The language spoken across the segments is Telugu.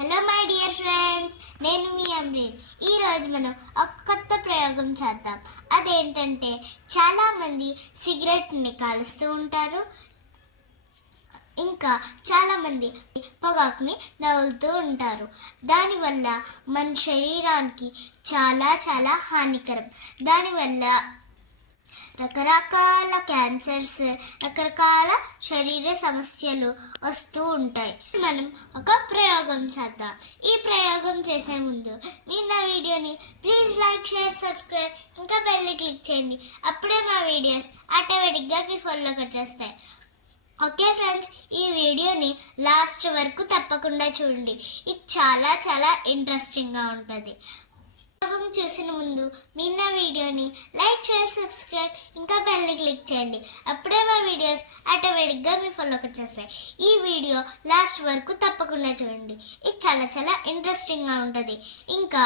హలో మై డియర్ ఫ్రెండ్స్ నేను మీ అమ్రీన్. ఈరోజు మనం ఒక కొత్త ప్రయోగం చేద్దాం. అదేంటంటే చాలామంది సిగరెట్ని కాలుస్తూ ఉంటారు. ఇంకా చాలామంది పొగాకుని నవ్వుతూ ఉంటారు. దానివల్ల మన శరీరానికి చాలా చాలా హానికరం. దానివల్ల రకరకాల క్యాన్సర్స్ రకరకాల శరీర సమస్యలు వస్తూ ఉంటాయి. మనం ఒక ప్రయోగం చేద్దాం. ఈ ప్రయోగం చేసే ముందు మీరు నా వీడియోని ప్లీజ్ లైక్ షేర్ సబ్స్క్రైబ్ ఇంకా బెల్ని క్లిక్ చేయండి. అప్పుడే మా వీడియోస్ ఆటోమేటిక్గా మీ ఫోన్లోకి వచ్చేస్తాయి. ఓకే ఫ్రెండ్స్ ఈ వీడియోని లాస్ట్ వరకు తప్పకుండా చూడండి. ఇది చాలా చాలా ఇంట్రెస్టింగ్గా ఉంటుంది. ప్రయోగం చూసిన ముందు మిన్న నా వీడియోని లైక్ చేసి సబ్స్క్రైబ్ ఇంకా బెల్ని క్లిక్ చేయండి. అప్పుడే మా వీడియోస్ ఆటోమేటిక్గా మీ ఫోన్లోకి వచ్చేస్తాయి. ఈ వీడియో లాస్ట్ వరకు తప్పకుండా చూడండి. ఇది చాలా చాలా ఇంట్రెస్టింగ్గా ఉంటుంది. ఇంకా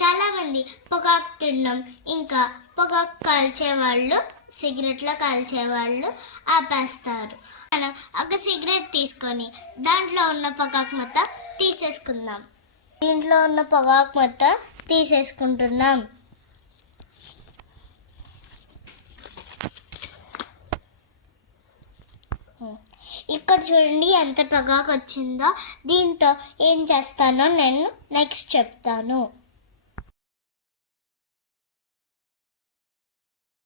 చాలామంది పొగాకు తినడం ఇంకా పొగాకు కాల్చే వాళ్ళు సిగరెట్లో కాల్చే వాళ్ళు ఆపేస్తారు. మనం ఒక సిగరెట్ తీసుకొని దాంట్లో ఉన్న పొగాకు మొత్తం తీసేసుకుందాం. దీంట్లో ఉన్న పొగాకు మొత్తం తీసేసుకుంటున్నాం. ఇక్కడ చూడండి ఎంత పొగాకు వచ్చిందో. దీంతో ఏం చేస్తానో నేను నెక్స్ట్ చెప్తాను.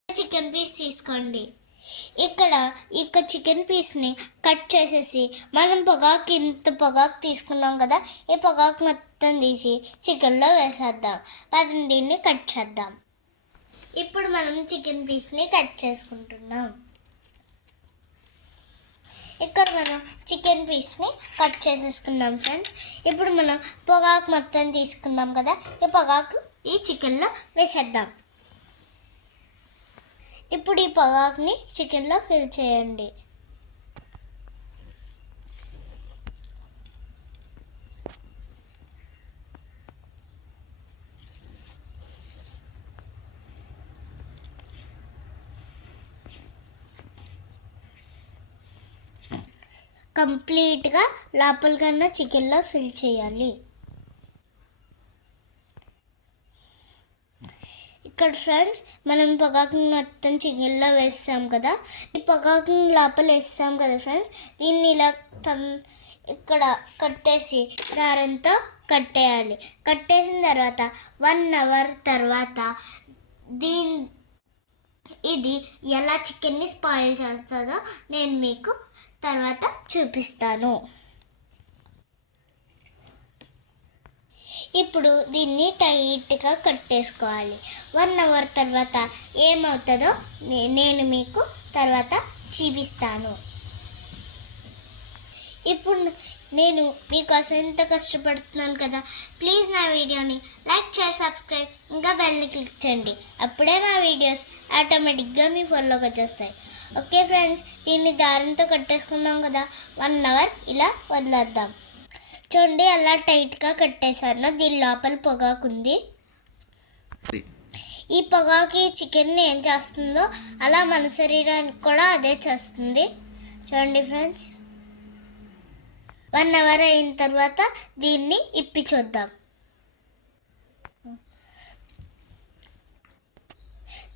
చికెన్ పీస్ తీసుకోండి. ఇక్కడ ఇక చికెన్ పీస్ని కట్ చేసేసి మనం పొగాకు ఇంత పొగాకు తీసుకున్నాం కదా ఈ పొగాకు మొత్తం తీసి చికెన్లో వేసేద్దాం. పదండి దీన్ని కట్ చేద్దాం. ఇప్పుడు మనం చికెన్ పీస్ని కట్ చేసుకుంటున్నాం. ఇక్కడ మనం చికెన్ పీస్ని కట్ చేసేసుకున్నాం ఫ్రెండ్స్ ఇప్పుడు మనం పొగాకు మొత్తం తీసుకున్నాం కదా ఈ పొగాకు ఈ చికెన్లో వేసేద్దాం. ఇప్పుడు ఈ పొగాకుని చికెన్లో ఫిల్ చేయండి. కంప్లీట్గా లోపల కన్నా చికెన్లో ఫిల్ చేయాలి. ఇక్కడ ఫ్రెండ్స్ మనం పొగాకుని మొత్తం చికెన్లో వేస్తాం కదా. ఈ పొగాకుని లోపల వేస్తాం కదా ఫ్రెండ్స్ దీన్ని ఇలా ఇక్కడ కట్టేసి దారంతో కట్టేయాలి. కట్టేసిన తర్వాత వన్ అవర్ తర్వాత దీని ఇది ఎలా చికెన్ని స్పాయిల్ చేస్తుందో నేను మీకు తర్వాత చూపిస్తాను. ఇప్పుడు దీన్ని టైట్గా కట్టేసుకోవాలి. వన్ అవర్ తర్వాత ఏమవుతుందో నేను మీకు తర్వాత చూపిస్తాను. ఇప్పుడు నేను మీకోసం ఎంత కష్టపడుతున్నాను కదా ప్లీజ్ నా వీడియోని లైక్ షేర్ సబ్స్క్రైబ్ ఇంకా బెల్ని క్లిక్ చేయండి. అప్పుడే నా వీడియోస్ ఆటోమేటిక్గా మీ ఫోన్లోకి వచ్చేస్తాయి. ఓకే ఫ్రెండ్స్ దీన్ని దారంతో కట్టేసుకున్నాం కదా వన్ అవర్ ఇలా వదిలేద్దాం. చూడండి అలా టైట్గా కట్టేశాను. దీని లోపల పొగాకుంది ఈ పొగాకి చికెన్ ఏం చేస్తుందో అలా మన శరీరానికి కూడా అదే చేస్తుంది. చూడండి ఫ్రెండ్స్ వన్ అవర్ అయిన తర్వాత దీన్ని ఇప్పి చూద్దాం.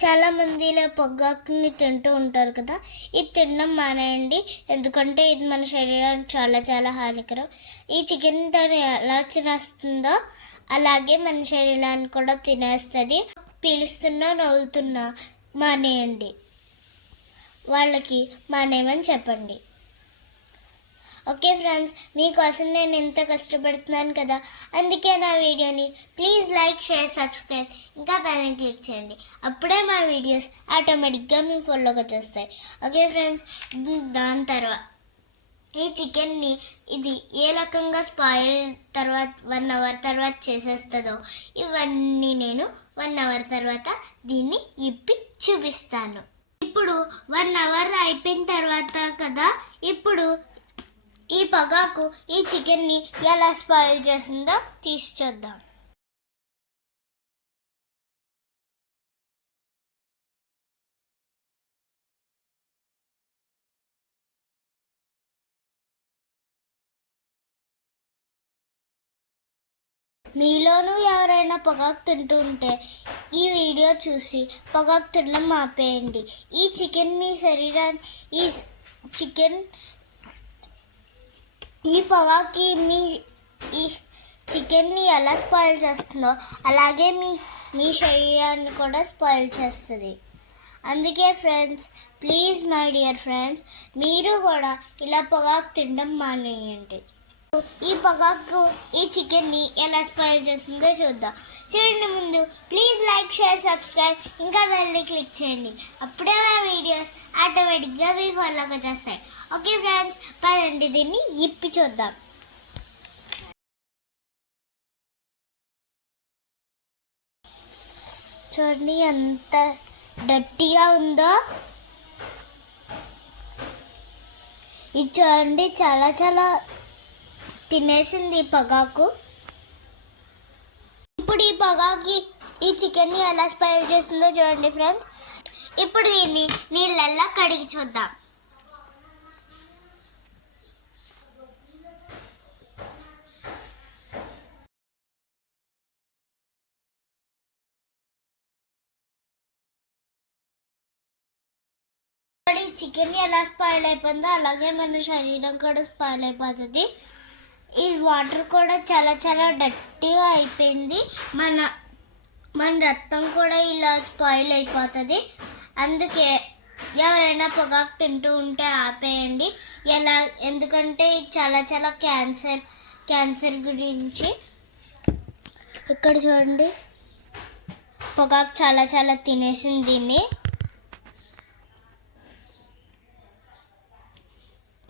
చాలామంది ఇలా పొగాకుని తింటూ ఉంటారు కదా. ఇది తినడం మానేయండి. ఎందుకంటే ఇది మన శరీరానికి చాలా చాలా హానికరం. ఈ చికెన్ దాన్ని ఎలా తినేస్తుందో అలాగే మన శరీరాన్ని కూడా తినేస్తుంది. పీలుస్తున్నా నవ్వుతున్నా మానేయండి. వాళ్ళకి మానేయమని చెప్పండి. ఓకే ఫ్రెండ్స్ మీకోసం నేను ఎంత కష్టపడుతున్నాను కదా? అందుకే నా వీడియోని ప్లీజ్ లైక్ షేర్ సబ్స్క్రైబ్ ఇంకా పైన క్లిక్ చేయండి. అప్పుడే మా వీడియోస్ ఆటోమేటిక్గా మీ ఫోన్లోకి వచ్చేస్తాయి. ఓకే ఫ్రెండ్స్ దాని తర్వాత ఈ చికెన్ని ఇది ఏ రకంగా స్పాయిల్ తర్వాత వన్ అవర్ తర్వాత చేసేస్తుందో ఇవన్నీ నేను వన్ అవర్ తర్వాత దీన్ని ఇప్పి చూపిస్తాను. ఇప్పుడు వన్ అవర్ అయిపోయిన తర్వాత కదా ఇప్పుడు ఈ పొగాకు ఈ చికెన్ని ఎలా స్పాయిల్ చేసిందో తీసి చూద్దాం. మీలోనూ ఎవరైనా పొగాకు తింటుంటే ఈ వీడియో చూసి పొగాకు తినడం ఆపేయండి ఈ చికెన్ మీ శరీరాన్ని ఈ చికెన్ ఈ పొగాకి మీ ఈ చికెన్ని ఎలా స్పాయిల్ చేస్తుందో అలాగే మీ మీ శరీరాన్ని కూడా స్పాయిల్ చేస్తుంది. అందుకే friends please my dear friends మీరు కూడా ఇలా పొగాకు తినడం మానేయండి. ఈ పొగాకు ఈ చికెన్ని ఎలా స్పాయిల్ చేస్తుందో చూద్దాం. చూడండి ముందు ప్లీజ్ లైక్ షేర్ సబ్స్క్రైబ్ ఇంకా వెళ్ళి క్లిక్ చేయండి. అప్పుడే మా వీడియోస్ ఆటోమేటిక్గా మీ ఫాలోకి వచ్చేస్తాయి. ఓకే ఫ్రెండ్స్ పదండి దీన్ని ఇప్పి చూద్దాం. చూడండి ఎంత డట్టిగా ఉందో. ఇది చూడండి చాలా చాలా తినేసింది ఈ పొగాకు. ఇప్పుడు ఈ పొగాకి ఈ చికెన్ని ఎలా స్పైల్ చేసిందో చూడండి ఫ్రెండ్స్. ఇప్పుడు దీన్ని నీళ్ళల్లో కడిగి చూద్దాం. చికెన్ ఎలా స్పాయిల్ అయిపోయిందో అలాగే మన శరీరం కూడా స్పాయిల్ అయిపోతుంది. ఈ వాటర్ కూడా చాలా చాలా డట్టిగా అయిపోయింది. మన మన రక్తం కూడా ఇలా స్పాయిల్ అయిపోతుంది. అందుకే ఎవరైనా పొగాకు తింటూ ఉంటే ఆపేయండి. ఎలా ఎందుకంటే ఇది చాలా చాలా క్యాన్సర్ క్యాన్సర్ గురించి. ఇక్కడ చూడండి. పొగాకు చాలా చాలా తినేసింది దీన్ని.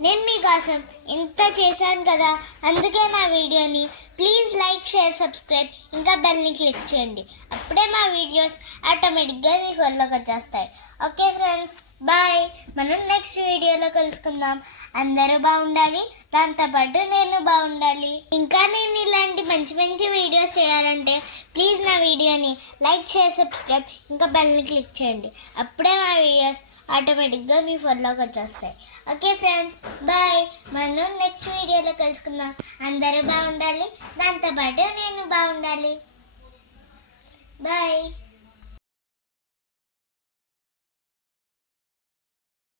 నేను మీకోసం ఇంత చేశాను కదా అందుకే నా వీడియోని ప్లీజ్ లైక్ షేర్ సబ్స్క్రైబ్ ఇంకా బెల్ని క్లిక్ చేయండి. అప్పుడే మా వీడియోస్ ఆటోమేటిక్గా మీకు వెళ్ళకి వచ్చేస్తాయి. Okay friends bye. మనం నెక్స్ట్ వీడియోలో కలుసుకుందాం. అందరూ బాగుండాలి దాంతోపాటు నేను బాగుండాలి. ఇంకా నేను ఇలాంటి మంచి మంచి వీడియోస్ చేయాలంటే ప్లీజ్ నా వీడియోని లైక్ షేర్ సబ్స్క్రైబ్ ఇంకా బెల్ని క్లిక్ చేయండి. అప్పుడే మా వీడియోస్ ఆటోమేటిక్గా మీ ఫోన్లోకి వచ్చేస్తాయి. Okay friends bye. మనం నెక్స్ట్ వీడియోలో కలుసుకుందాం. అందరూ బాగుండాలి. దాంతోపాటు నేను బాగుండాలి. బాయ్.